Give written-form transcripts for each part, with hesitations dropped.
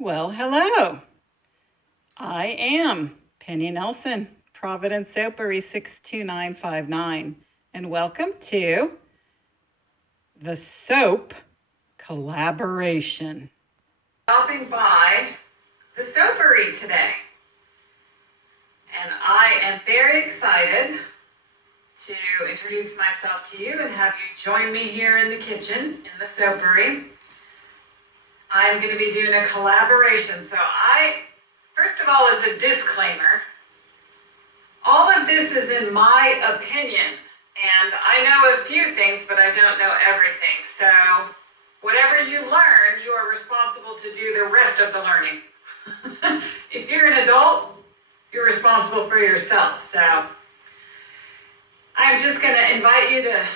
Well, hello. I am Pennie Nelson, Providence Soapery 62959, and welcome to the Soap Collaboration. Stopping by the Soapery today, and I am very excited to introduce myself to you and have you join me here in the kitchen in the Soapery. I'm going to be doing a collaboration. So first of all, as a disclaimer, all of this is in my opinion, and I know a few things, but I don't know everything. So whatever you learn, you are responsible to do the rest of the learning. If you're an adult, you're responsible for yourself. So I'm just going to invite you to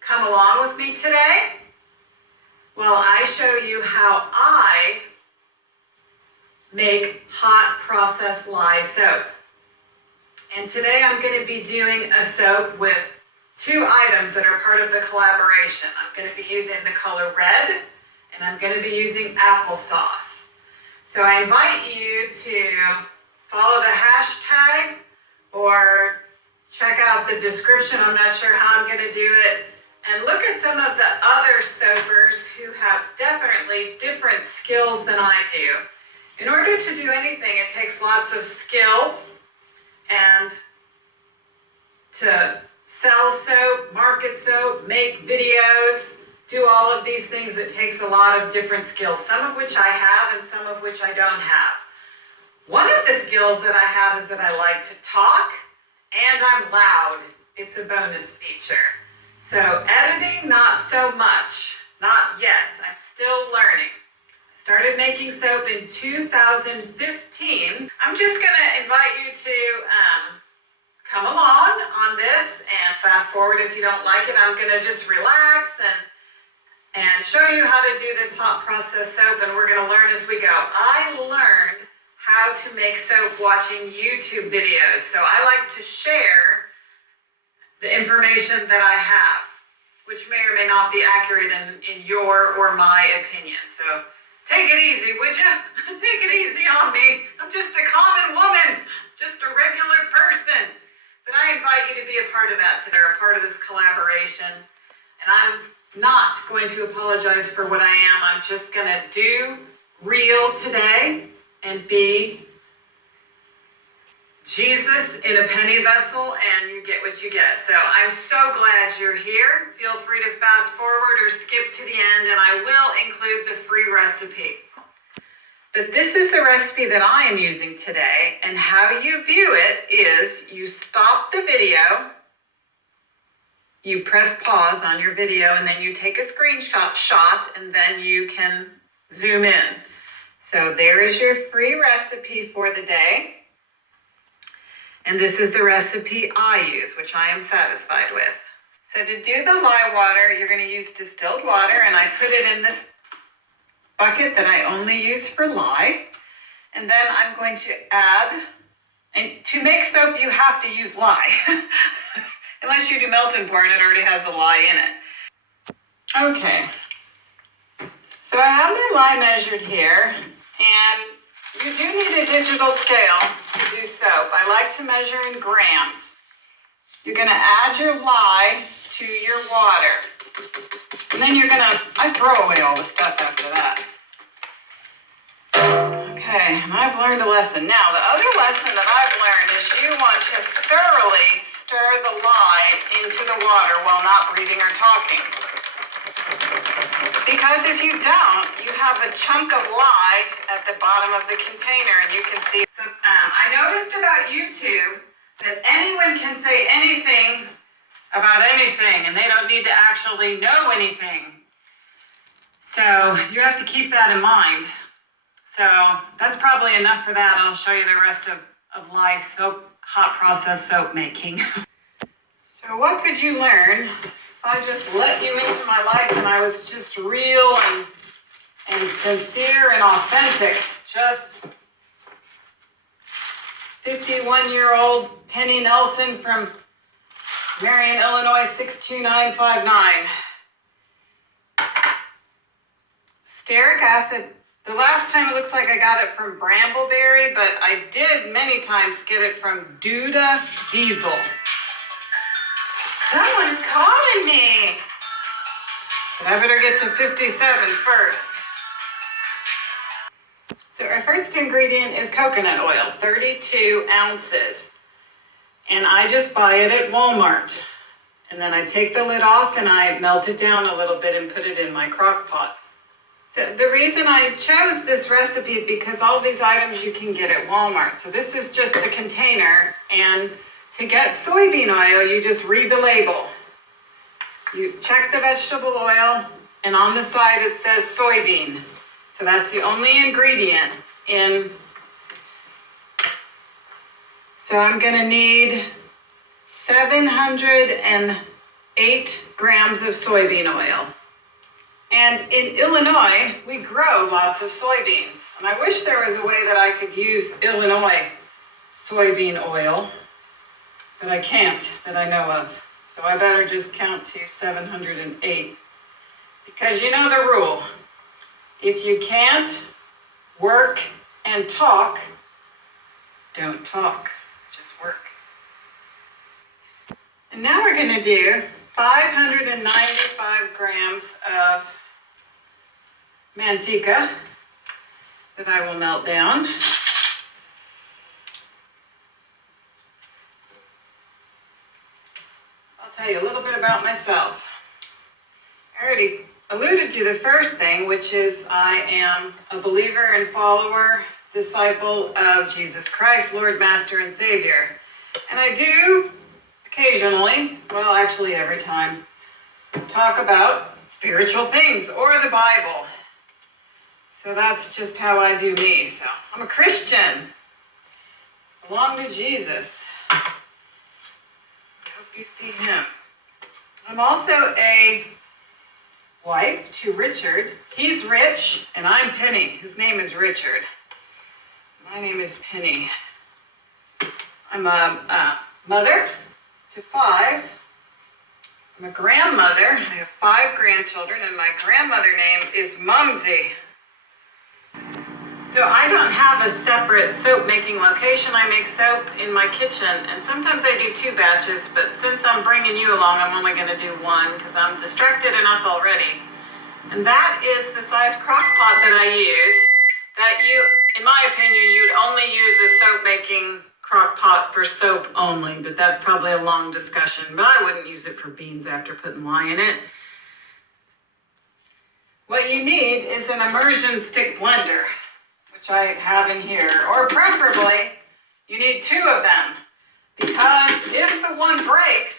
come along with me today while I show you how I make hot process lye soap. And today I'm going to be doing a soap with two items that are part of the collaboration. I'm going to be using the color red, and I'm going to be using applesauce. So I invite you to follow the hashtag or check out the description. I'm not sure how I'm going to do it. And look at some of the other soapers who have definitely different skills than I do. In order to do anything, it takes lots of skills, and to sell soap, market soap, make videos, do all of these things, it takes a lot of different skills, some of which I have and some of which I don't have. One of the skills that I have is that I like to talk, and I'm loud. It's a bonus feature. So editing, not so much, not yet. I'm still learning. I started making soap in 2015. I'm just gonna invite you to come along on this and fast forward if you don't like it. I'm gonna just relax and show you how to do this hot process soap, and we're gonna learn as we go. I learned how to make soap watching YouTube videos. So I like to share the information that I have, which may or may not be accurate in your or my opinion. So take it easy, would you? Take it easy on me. I'm just a common woman, just a regular person. But I invite you to be a part of that today, a part of this collaboration. And I'm not going to apologize for what I am. I'm just gonna do real today and be Jesus in a penny vessel, and you get what you get. So I'm so glad you're here. Feel free to fast forward or skip to the end, and I will include the free recipe. But this is the recipe that I am using today, and how you view it is you stop the video, you press pause on your video, and then you take a screenshot, and then you can zoom in. So there is your free recipe for the day. And this is the recipe I use, which I am satisfied with. So to do the lye water, you're going to use distilled water, and I put it in this bucket that I only use for lye. And then I'm going to add, and to make soap, you have to use lye. Unless you do melt and pour, and it already has the lye in it. Okay. So I have my lye measured here, and you do need a digital scale to do soap. I like to measure in grams. You're gonna add your lye to your water. And then I throw away all the stuff after that. Okay, and I've learned a lesson. Now, the other lesson that I've learned is you want to thoroughly stir the lye into the water while not breathing or talking. Because if you don't, you have a chunk of lye at the bottom of the container, and you can see. So, I noticed about YouTube that anyone can say anything about anything, and they don't need to actually know anything. So you have to keep that in mind. So that's probably enough for that. I'll show you the rest of lye soap, hot process soap making. So what could you learn if I just let you into my life and I was just real and sincere and authentic? Just 51-year-old Pennie Nelson from Marion, Illinois, 62959. Stearic acid The last time it looks like I got it from Brambleberry, but I did many times get it from Duda Diesel. Someone's calling me. But I better get to 57 first. So our first ingredient is coconut oil, 32 ounces. And I just buy it at Walmart. And then I take the lid off and I melt it down a little bit and put it in my crock pot. So the reason I chose this recipe is because all these items you can get at Walmart. So this is just the container, and to get soybean oil, you just read the label. You check the vegetable oil, and on the side it says soybean. So that's the only ingredient in. So I'm gonna need 708 grams of soybean oil. And in Illinois, we grow lots of soybeans. And I wish there was a way that I could use Illinois soybean oil, but I can't that I know of. So I better just count to 708. Because you know the rule. If you can't work and talk, don't talk, just work. And now we're gonna do 595 grams of manteca that I will melt down. I'll tell you a little bit about myself. I already alluded to the first thing, which is I am a believer and follower, disciple of Jesus Christ, Lord, Master, and Savior. And I do occasionally, well, actually every time, talk about spiritual things or the Bible. So that's just how I do me. So I'm a Christian. Belong to Jesus. I hope you see him. I'm also a wife to Richard. He's rich and I'm Pennie. His name is Richard. My name is Pennie. I'm a mother to 5. I'm a grandmother. I have 5 grandchildren, and my grandmother name is Mumsy. So I don't have a separate soap making location. I make soap in my kitchen, and sometimes I do 2 batches, but since I'm bringing you along, I'm only going to do 1 because I'm distracted enough already. And that is the size crock pot that I use, that you, in my opinion, you'd only use a soap making crock pot for soap only, but that's probably a long discussion. But I wouldn't use it for beans after putting lye in it. What you need is an immersion stick blender, which I have in here, or preferably you need 2 of them, because if the one breaks,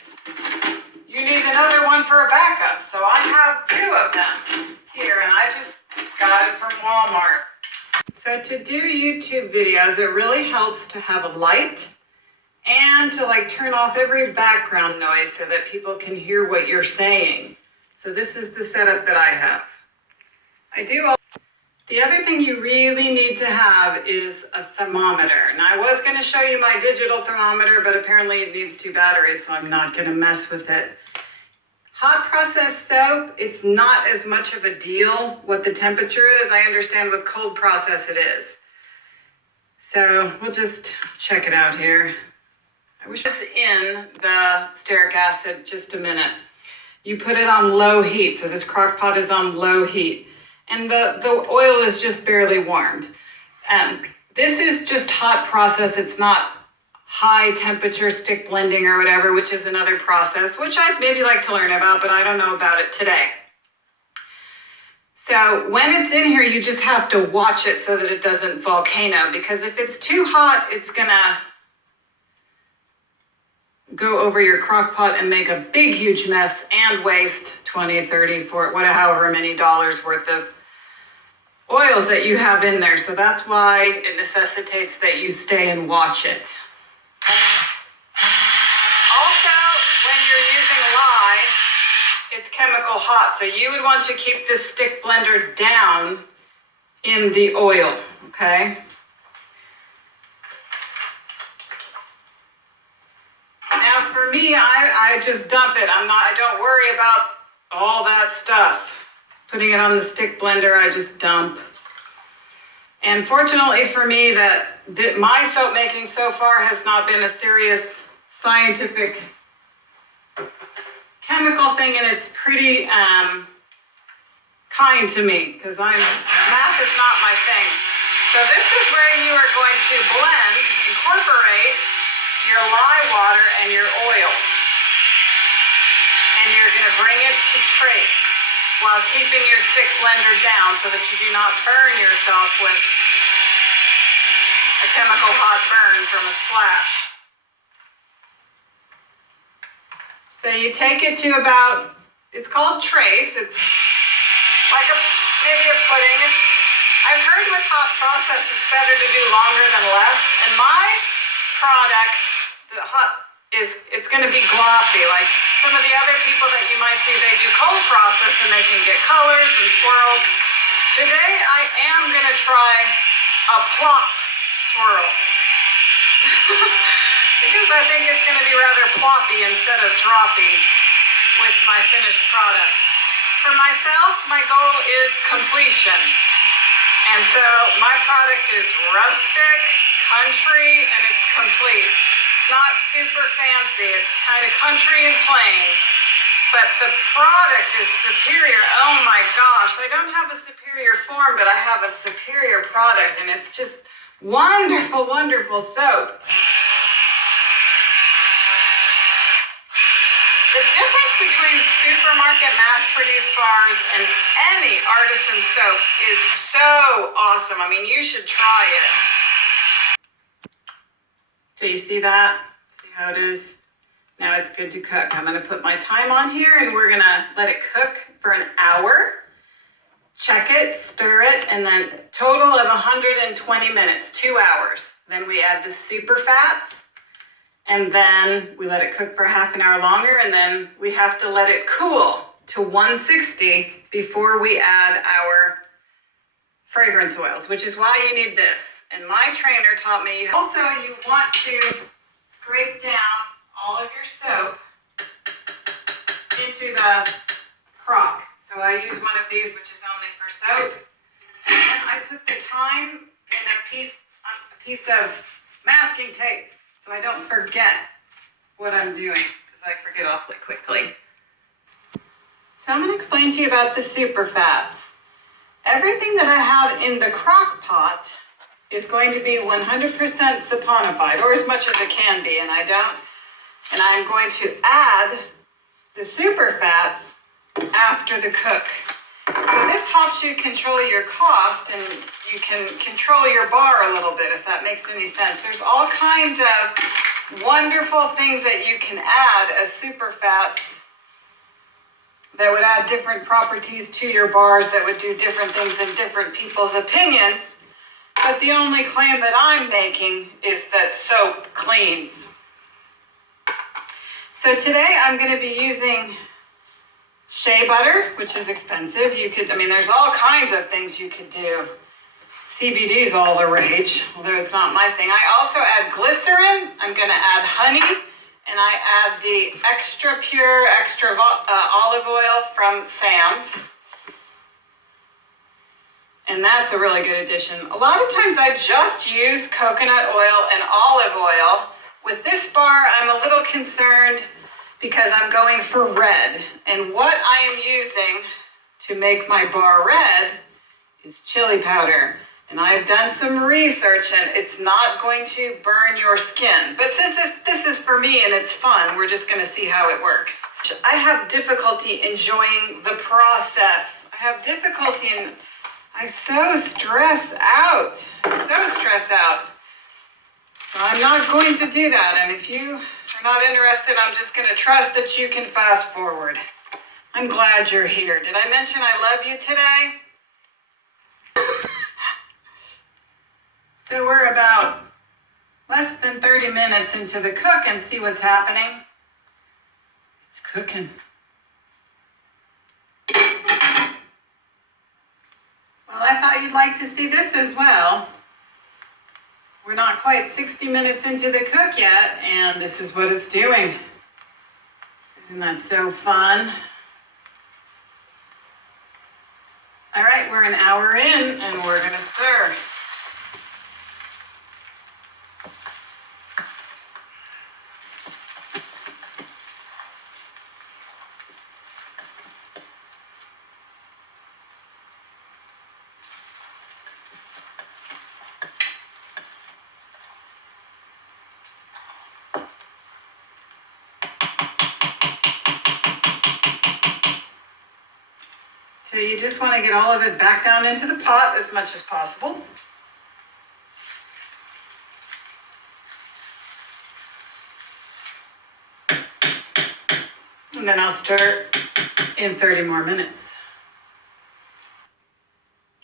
you need another one for a backup. So I have 2 of them here, and I just got it from Walmart. So to do YouTube videos, it really helps to have a light and to turn off every background noise so that people can hear what you're saying. So this is the setup that I have. The other thing you really need to have is a thermometer. And I was going to show you my digital thermometer, but apparently it needs 2 batteries, so I'm not going to mess with it. Hot process soap, it's not as much of a deal what the temperature is. I understand with cold process it is. So we'll just check it out here. I wish it was in the stearic acid just a minute. You put it on low heat, so this crock pot is on low heat. And the oil is just barely warmed. This is just hot process. It's not high temperature stick blending or whatever, which is another process, which I'd maybe like to learn about, but I don't know about it today. So when it's in here, you just have to watch it so that it doesn't volcano, because if it's too hot, it's gonna go over your crock pot and make a big, huge mess and waste 20, 30, 40, however many dollars worth of oils that you have in there. So that's why it necessitates that you stay and watch it. Also, when you're using lye, it's chemical hot. So you would want to keep this stick blender down in the oil, okay? Now for me, I just dump it. I don't worry about all that stuff. Putting it on the stick blender, I just dump. And fortunately for me, that my soap making so far has not been a serious scientific chemical thing, and it's pretty kind to me, because math is not my thing. So this is where you are going to incorporate your lye water and your oils. And you're going to bring it to trace while keeping your stick blender down so that you do not burn yourself with a chemical hot burn from a splash. So you take it to about, it's called trace. It's like maybe a pudding. I've heard with hot process it's better to do longer than less. And my product, it's going to be gloppy. Like some of the other people that you might see, they do cold process and they can get colors and swirls. Today I am going to try a plop swirl. Because I think it's going to be rather ploppy instead of droppy with my finished product. For myself, my goal is completion. And so my product is rustic, country, and it's complete. It's not super fancy. It's kind of country and plain. But the product is superior. Oh my gosh. I don't have a superior form, but I have a superior product. And it's just wonderful, wonderful soap. The difference between supermarket mass-produced bars and any artisan soap is so awesome. I mean, you should try it. So you see that? See how it is? Now it's good to cook. I'm going to put my time on here and we're going to let it cook for an hour. Check it, stir it, and then total of 120 minutes, 2 hours. Then we add the super fats. And then we let it cook for half an hour longer, and then we have to let it cool to 160 before we add our fragrance oils, which is why you need this. And my trainer taught me also you want to scrape down all of your soap into the crock. So I use one of these, which is only for soap. And then I put the time in a piece of masking tape, so I don't forget what I'm doing, because I forget awfully quickly. So I'm going to explain to you about the super fats. Everything that I have in the crock pot is going to be 100% saponified, or as much as it can be, and I'm going to add the super fats after the cook. So this helps you control your cost, and you can control your bar a little bit, if that makes any sense. There's all kinds of wonderful things that you can add as super fats that would add different properties to your bars, that would do different things in different people's opinions. But the only claim that I'm making is that soap cleans. So today I'm going to be using shea butter, which is expensive. There's all kinds of things you could do. CBD is all the rage, although it's not my thing. I also add glycerin. I'm going to add honey, and I add the extra pure, olive oil from Sam's. And that's a really good addition. A lot of times I just use coconut oil and olive oil. With this bar, I'm a little concerned because I'm going for red. And what I am using to make my bar red is chili powder. And I've done some research, and it's not going to burn your skin. But since this is for me and it's fun, we're just going to see how it works. I have difficulty enjoying the process. I so stress out. So I'm not going to do that. And if you are not interested, I'm just going to trust that you can fast forward. I'm glad you're here. Did I mention I love you today? So we're about less than 30 minutes into the cook, and see what's happening. It's cooking. Well, I thought you'd like to see this as well. We're not quite 60 minutes into the cook yet, and this is what it's doing. Isn't that so fun? All right, we're an hour in, and we're going to stir. So you just want to get all of it back down into the pot as much as possible. And then I'll stir in 30 more minutes.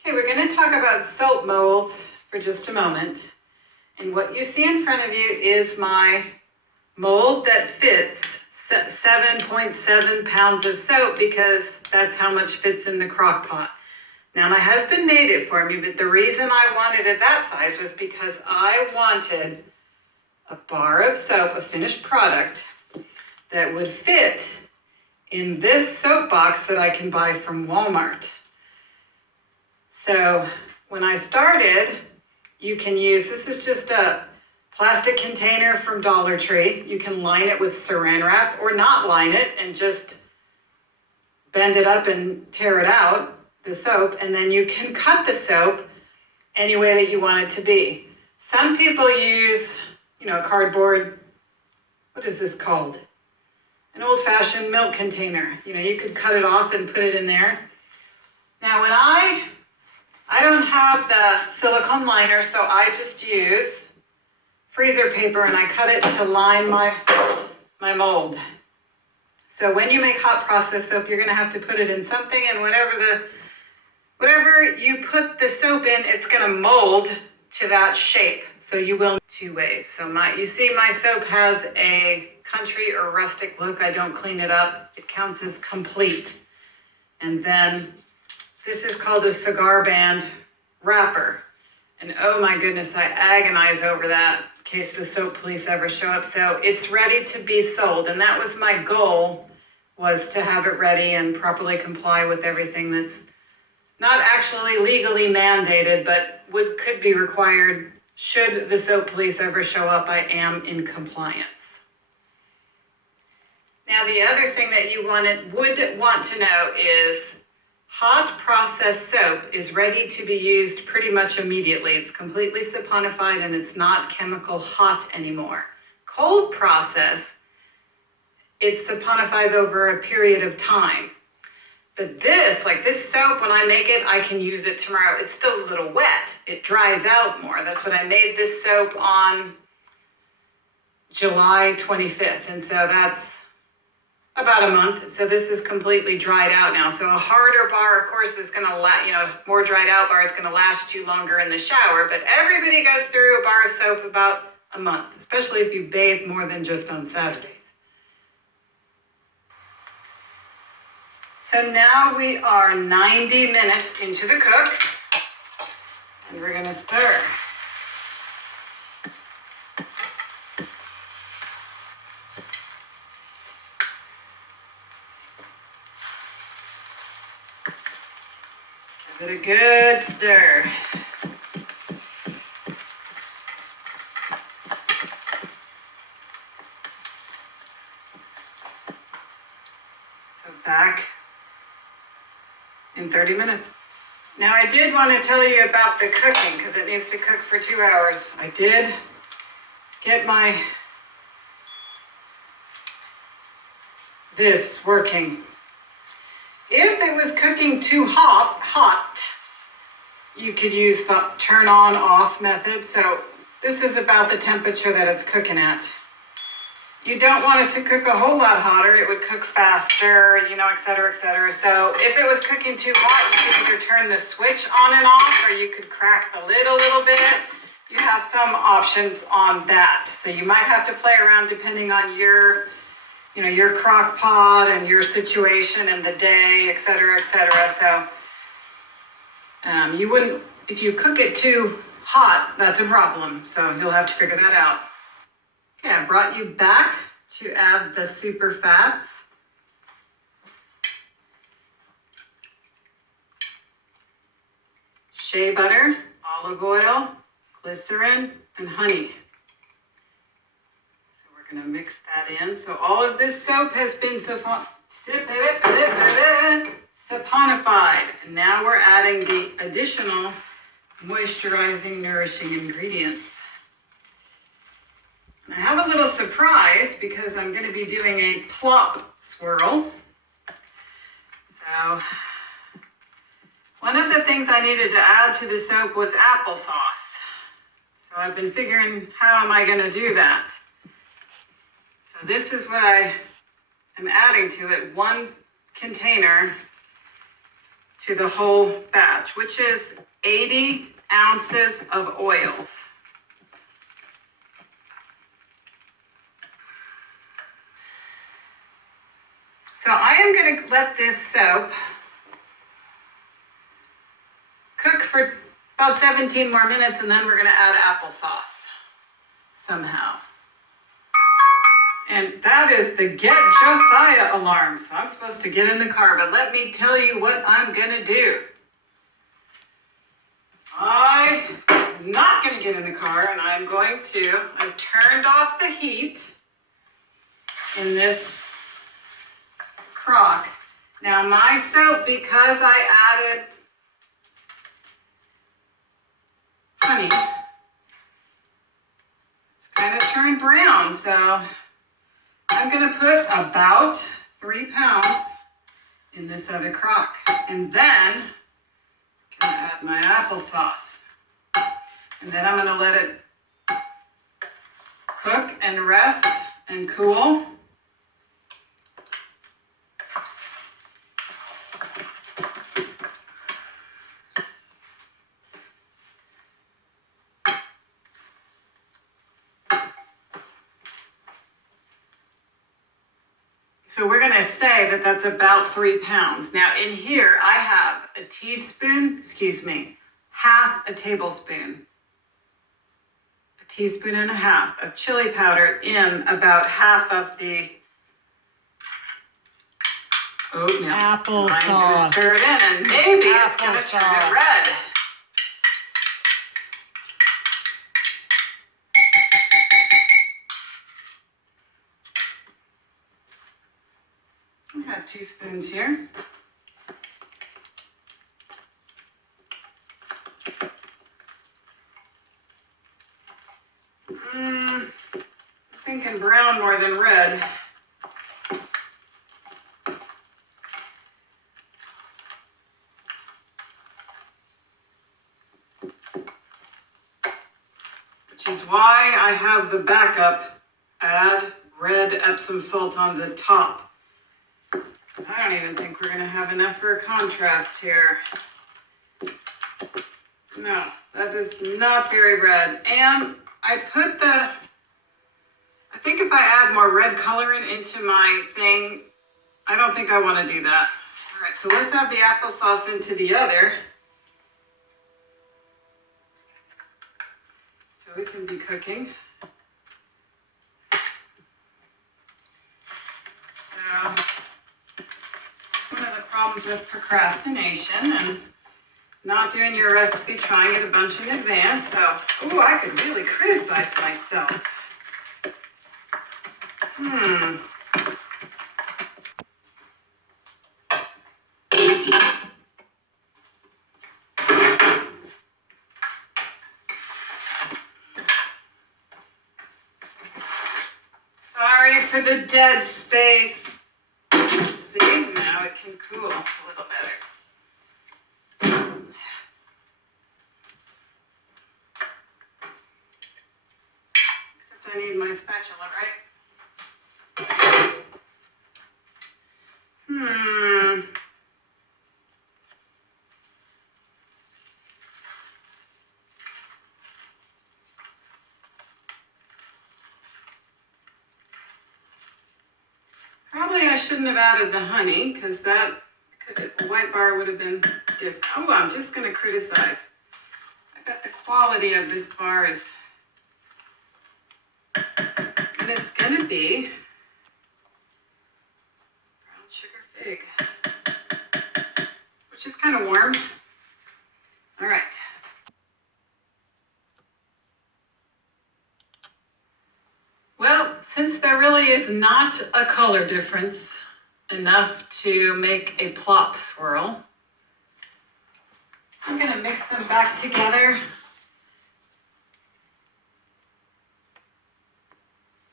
Okay, we're going to talk about soap molds for just a moment. And what you see in front of you is my mold that fits 7.7 pounds of soap, because that's how much fits in the crock pot. Now, my husband made it for me, but the reason I wanted it that size was because I wanted a bar of soap, a finished product, that would fit in this soap box that I can buy from Walmart. So when I started, you can use, this is just a plastic container from Dollar Tree. You can line it with saran wrap or not line it and just bend it up and tear it out, the soap, and then you can cut the soap any way that you want it to be. Some people use, cardboard, what is this called? An old-fashioned milk container. You could cut it off and put it in there. Now, when I don't have the silicone liner, so I just use freezer paper and I cut it to line my mold. So when you make hot process soap, you're going to have to put it in something, and whatever you put the soap in, it's going to mold to that shape. So you will two ways. So you see my soap has a country or rustic look. I don't clean it up. It counts as complete. And then this is called a cigar band wrapper. And oh my goodness, I agonize over that in case the soap police ever show up. So it's ready to be sold. And that was my goal, was to have it ready and properly comply with everything that's not actually legally mandated, but could be required should the soap police ever show up. I am in compliance. Now, the other thing that you would want to know is hot processed soap is ready to be used pretty much immediately. It's completely saponified and it's not chemical hot anymore. Cold process, it saponifies over a period of time. But this soap, when I make it, I can use it tomorrow. It's still a little wet. It dries out more. That's what I made this soap on July 25th. And so that's about a month. So this is completely dried out now. So a harder bar, of course, is going to more dried out bar is going to last you longer in the shower. But everybody goes through a bar of soap about a month, especially if you bathe more than just on Saturdays. So now we are 90 minutes into the cook, and we're going to stir. Give it a good stir. So back in 30 minutes. Now, I did want to tell you about the cooking because it needs to cook for 2 hours. I did get this working. If it was cooking too hot, you could use the turn on off method. So this is about the temperature that it's cooking at. You don't want it to cook a whole lot hotter. It would cook faster, et cetera, et cetera. So if it was cooking too hot, you could either turn the switch on and off, or you could crack the lid a little bit. You have some options on that. So you might have to play around depending on your crock pot and your situation and the day, et cetera, et cetera. So you wouldn't, if you cook it too hot, that's a problem. So you'll have to figure that out. Okay, I brought you back to add the super fats. Shea butter, olive oil, glycerin, and honey. So we're going to mix that in. So all of this soap has been saponified. And now we're adding the additional moisturizing, nourishing ingredients. I have a little surprise because I'm going to be doing a plop swirl. So One of the things I needed to add to the soap was applesauce. So I've been figuring, how am I going to do that? So this is what I am adding to it, 1 container to the whole batch, which is 80 ounces of oils. So I am going to let this soap cook for about 17 more minutes, and then we're going to add applesauce somehow. And that is the Get Josiah alarm. So I'm supposed to get in the car, but let me tell you what I'm going to do. I'm not going to get in the car, and I've turned off the heat in this crock. Now my soap, because I added honey, it's kind of turned brown, so I'm going to put about 3 pounds in this other crock, and then I'm going to add my applesauce, and then I'm going to let it cook and rest and cool. So we're going to say that that's about 3 pounds. Now in here I have half a tablespoon, a teaspoon and a half of chili powder in about half of the oatmeal. Applesauce. I'm going to stir it in, and maybe it's going to turn it red. I got 2 spoons here. I'm thinking brown more than red. Which is why I have the backup, add red Epsom salt on the top. I don't even think we're going to have enough for a contrast here. No, that is not very red. And I think if I add more red coloring into my thing, I don't think I want to do that. All right, so let's add the applesauce into the other, so we can be cooking. So one of the problems with procrastination and not doing your recipe, trying it a bunch in advance. So, ooh, I could really criticize myself. Sorry for the dead space. See, now it can cool a little better. Except I need my spatula, right? Probably I shouldn't have added the honey, because the white bar would have been different. Oh, I'm just going to criticize. I bet the quality of this bar is, and it's going to be brown sugar fig, which is kind of warm. All right. Well, since there really is not a color difference enough to make a plop swirl, I'm going to mix them back together.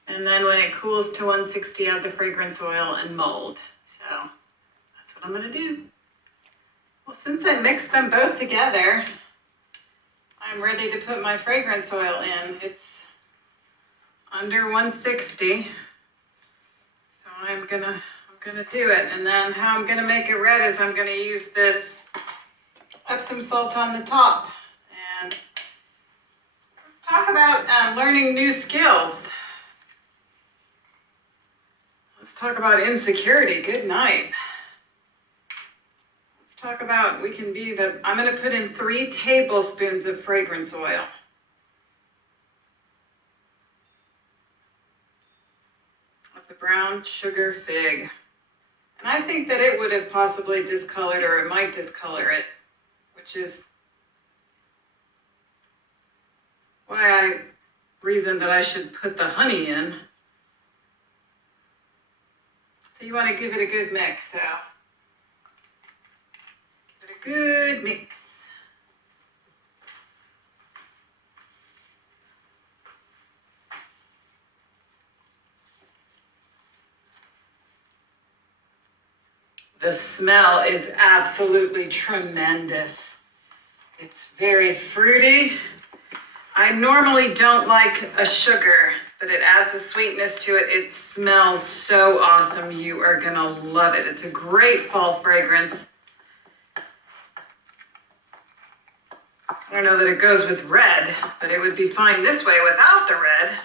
And then when it cools to 160, add the fragrance oil and mold. So that's what I'm going to do. Well, since I mixed them both together, I'm ready to put my fragrance oil in. It's under 160, so I'm gonna do it. And then how I'm gonna make it red is I'm gonna use this Epsom salt on the top. And talk about learning new skills. Let's talk about insecurity. Good night. Let's talk about, I'm gonna put in 3 tablespoons of fragrance oil. Of the brown sugar fig. And I think that it would have possibly discolored, or it might discolor it, which is why I reasoned that I should put the honey in. So you want to give it a good mix, so give it a good mix. The smell is absolutely tremendous. It's very fruity. I normally don't like a sugar, but it adds a sweetness to it. It smells so awesome. You are gonna love it. It's a great fall fragrance. I don't know that it goes with red, but it would be fine this way without the red.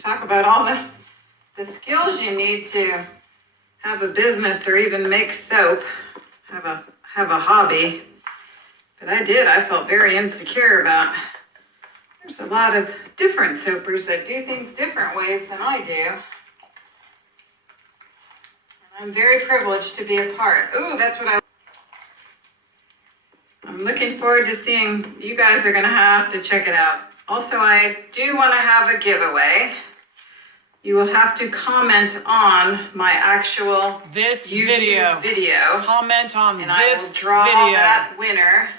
Talk about all the skills you need to have a business or even make soap, have a hobby. But I felt very insecure about, there's a lot of different soapers that do things different ways than I do. And I'm very privileged to be a part. Ooh, that's what I'm looking forward to seeing. You guys are gonna have to check it out. Also, I do want to have a giveaway. You will have to comment on my actual YouTube video. Comment on and this I will draw video. that winner.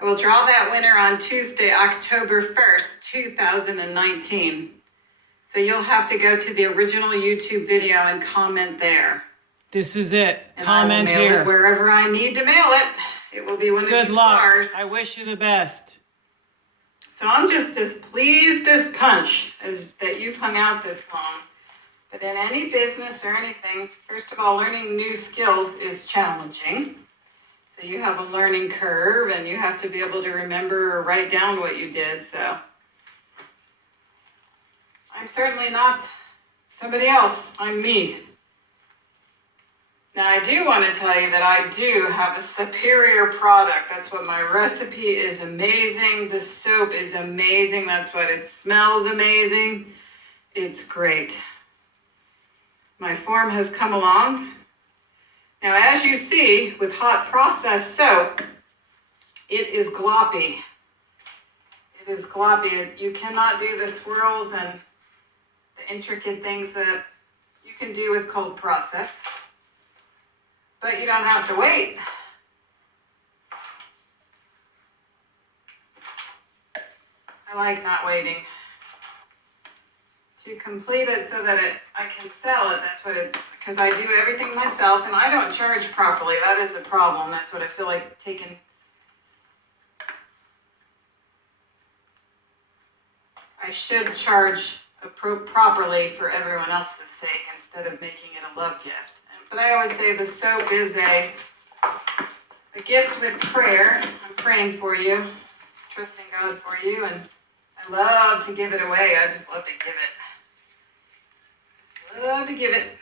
I will draw that winner on Tuesday, October 1st, 2019. So you'll have to go to the original YouTube video and comment there. This is it. And Comment I will mail here. it wherever I need to mail it. It will be one of Good these luck. bars. I wish you the best. So I'm just as pleased as punch that you've hung out this long. But in any business or anything, first of all, learning new skills is challenging. So you have a learning curve and you have to be able to remember or write down what you did. So I'm certainly not somebody else. I'm me. Now, I do want to tell you that I do have a superior product. That's what my recipe is amazing. The soap is amazing. That's what it smells amazing. It's great. My form has come along. Now, as you see, with hot processed soap, it is gloppy. It is gloppy. You cannot do the swirls and the intricate things that you can do with cold process. But you don't have to wait. I like not waiting. To complete it so that I can sell it, that's what because I do everything myself and I don't charge properly. That is a problem. That's what I feel like taking. I should charge properly for everyone else's sake instead of making it a love gift. But I always say the soap is a gift with prayer. I'm praying for you, trusting God for you, and I love to give it away. I just love to give it. Love to give it.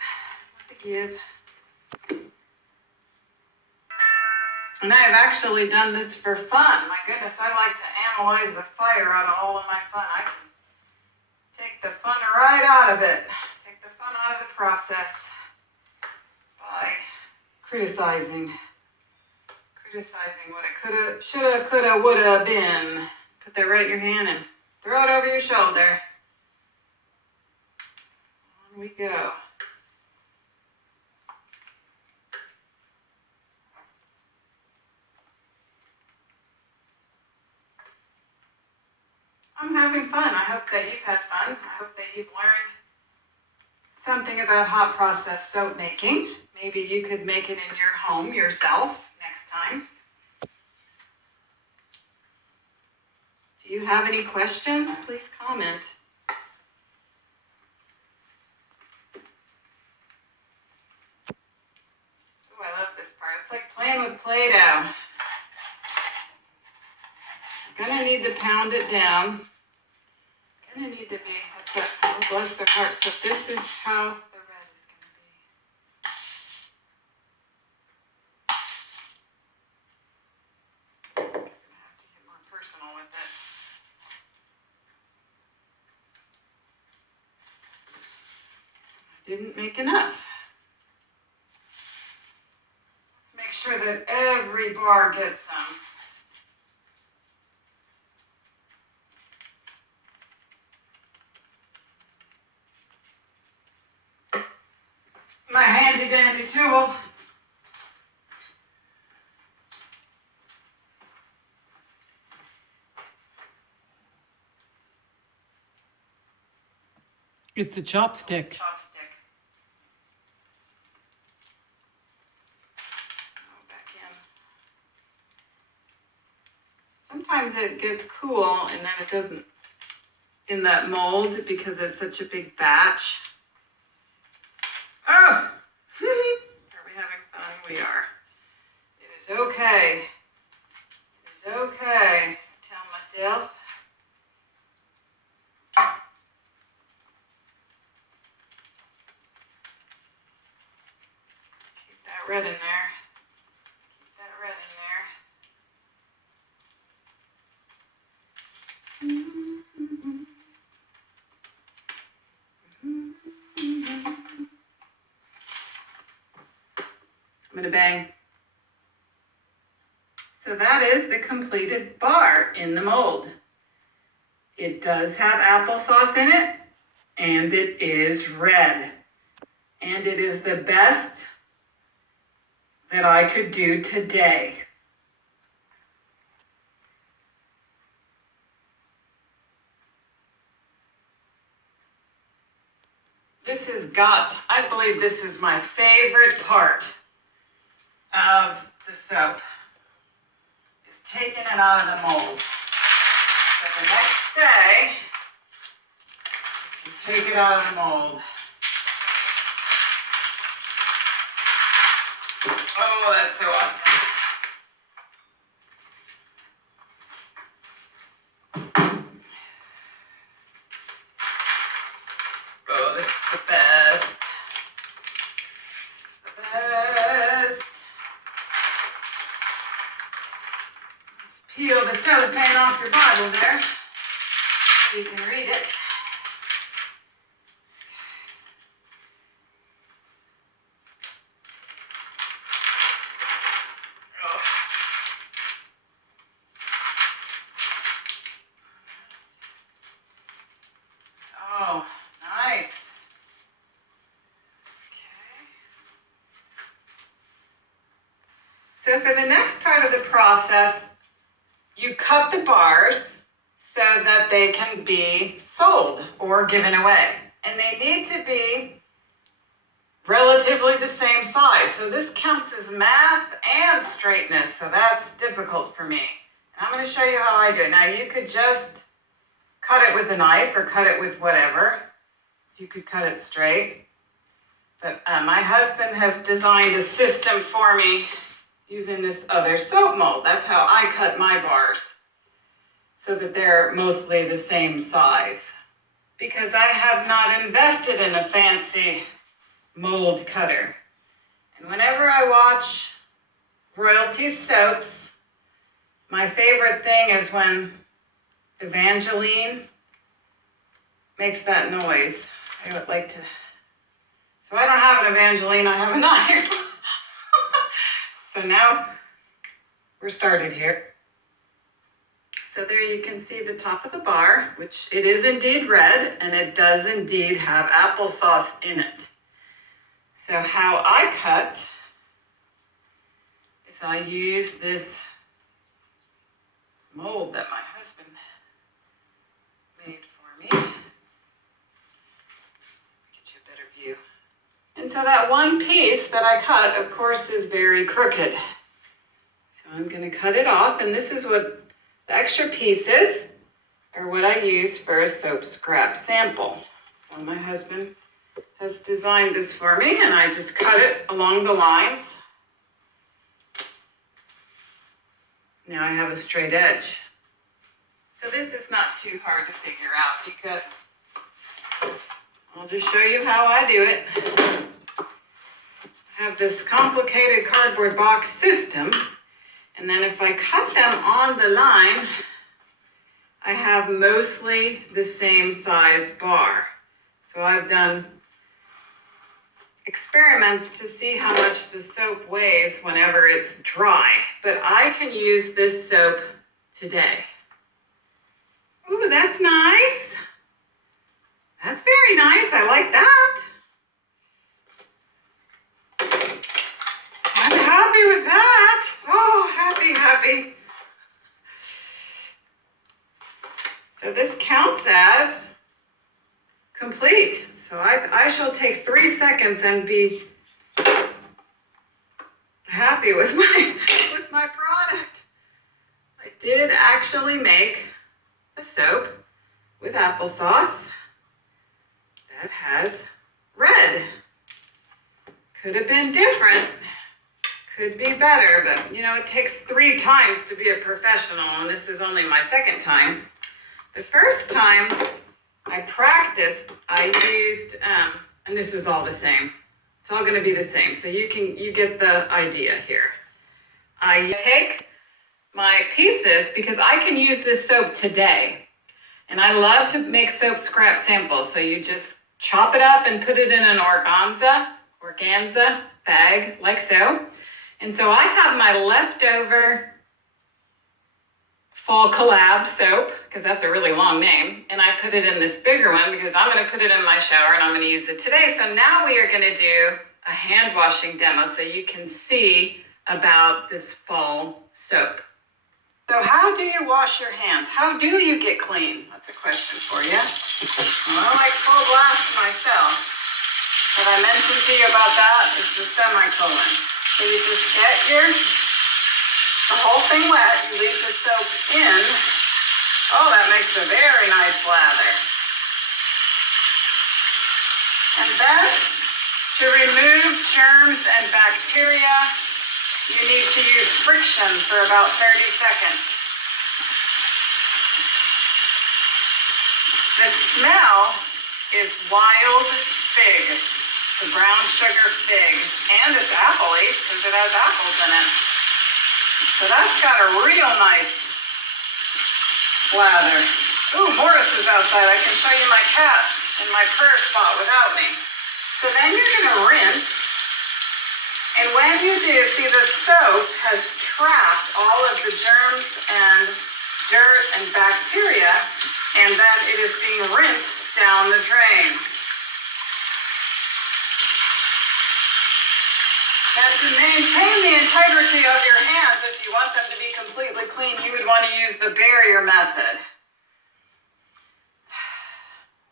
Love to give. And I have actually done this for fun. My goodness, I like to analyze the fire out of all of my fun. I can take the fun right out of it. Take the fun out of the process. By criticizing what it coulda, shoulda, coulda, woulda been. Put that right in your hand and throw it over your shoulder. On we go. I'm having fun. I hope that you've had fun. I hope that you've learned something about hot process soap making. Maybe you could make it in your home yourself next time. Do you have any questions? Please comment. Oh, I love this part. It's like playing with Play-Doh. You're gonna need to pound it down. Gonna need to be, oh, bless their heart. So this is how the red is gonna be. I'm gonna have to get more personal with it. Didn't make enough. Let's make sure that every bar gets some. My handy dandy tool. It's a chopstick. Chopstick. Oh, back in. Sometimes it gets cool and then it doesn't in that mold because it's such a big batch. Oh! Are we having fun? We are. It is okay. It is okay. I tell myself. Keep that red in there. Keep that red in there. I'm gonna bang. So that is the completed bar in the mold. It does have applesauce in it, and it is red. And it is the best that I could do today. I believe this is my favorite part of the soap, is taking it out of the mold. So the next day, you take it out of the mold. Oh, that's so awesome. Oh, this is the best. This is the best. Just peel the cellophane off your Bible there so you can read it. Oh, nice. Okay. So for the next part of the process, you cut the bars so that they can be sold or given away. And they need to be relatively the same size. So this counts as math and straightness, so that's difficult for me. And I'm going to show you how I do it. Now you could just cut it with a knife or cut it with whatever. You could cut it straight. But my husband has designed a system for me using this other soap mold. That's how I cut my bars, so that they're mostly the same size. Because I have not invested in a fancy mold cutter. And whenever I watch royalty soaps, my favorite thing is when Evangeline makes that noise. I would like to. So I don't have an Evangeline, I have a knife. So now we're started here. So there you can see the top of the bar, which it is indeed red, and it does indeed have applesauce in it. So how I cut is I use this mold that my husband made for me. Get you a better view. And so that one piece that I cut, of course, is very crooked. So I'm going to cut it off, and this is what the extra pieces are what I use for a soap scrap sample. So my husband has designed this for me, and I just cut it along the lines. Now I have a straight edge. So this is not too hard to figure out because I'll just show you how I do it. I have this complicated cardboard box system, and then if I cut them on the line, I have mostly the same size bar. So I've done experiments to see how much the soap weighs whenever it's dry, but I can use this soap today. Ooh, that's nice. That's very nice. I like that. I'm happy with that. Oh, happy, happy. So this counts as complete. So I shall take 3 seconds and be happy with my product. I did actually make a soap with applesauce that has red. Could have been different, could be better, but you know, it takes 3 times to be a professional, and this is only my second time. The first time I practiced, I used, and this is all the same. It's all gonna be the same, so you get the idea here. I take my pieces, because I can use this soap today, and I love to make soap scrap samples, so you just chop it up and put it in an organza bag, like so. And so I have my leftover fall Collab soap, because that's a really long name, and I put it in this bigger one because I'm going to put it in my shower and I'm going to use it today. So now we are going to do a hand washing demo so you can see about this fall soap. So how do you wash your hands? How do you get clean? That's a question for you. Well, I full blast myself. Have I mentioned to you about that? It's the semicolon. So you just get the whole thing wet, you leave the soap in. Oh, that makes a very nice lather. And then, to remove germs and bacteria, you need to use friction for about 30 seconds. The smell is wild fig, the brown sugar fig, and it's apple-y because it has apples in it. So that's got a real nice lather. Ooh, Morris is outside. I can show you my cat in my purse spot without me. So then you're going to rinse. And when you do, see the soap has trapped all of the germs and dirt and bacteria, and then it is being rinsed down the drain. Now, to maintain the integrity of your hands, if you want them to be completely clean, you would want to use the barrier method.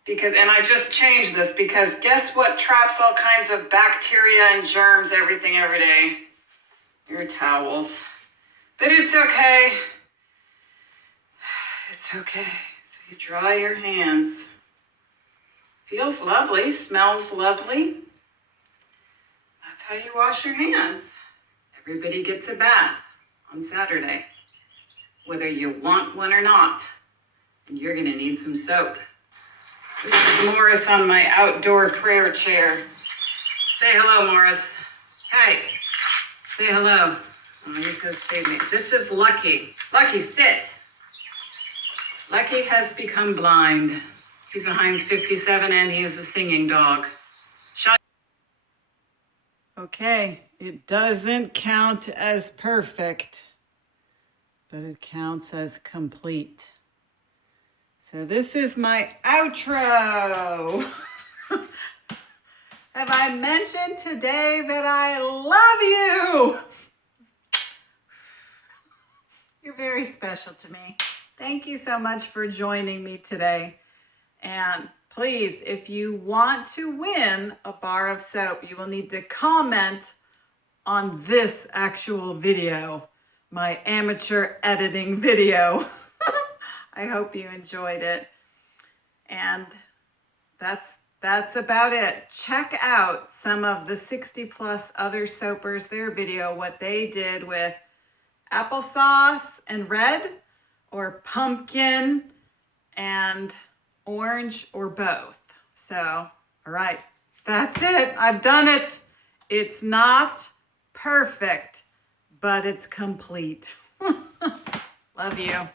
And I just changed this because guess what traps all kinds of bacteria and germs, everything every day? Your towels. But it's okay. It's okay. So you dry your hands. Feels lovely, smells lovely. That's how you wash your hands. Everybody gets a bath on Saturday, whether you want one or not. And you're gonna need some soap. This is Morris on my outdoor prayer chair. Say hello, Morris. Hey, say hello. Oh, he says feed me. This is Lucky. Lucky, sit. Lucky has become blind. He's a Heinz 57 and he is a singing dog. Okay, it doesn't count as perfect, but it counts as complete. So this is my outro. Have I mentioned today that I love you? You're very special to me. Thank you so much for joining me today. And please, if you want to win a bar of soap, you will need to comment on this actual video, my amateur editing video. I hope you enjoyed it. And that's about it. Check out some of the 60 plus other soapers, their video, what they did with applesauce and red, or pumpkin and orange, or both. So, all right, that's it. I've done it. It's not perfect, but it's complete. Love you.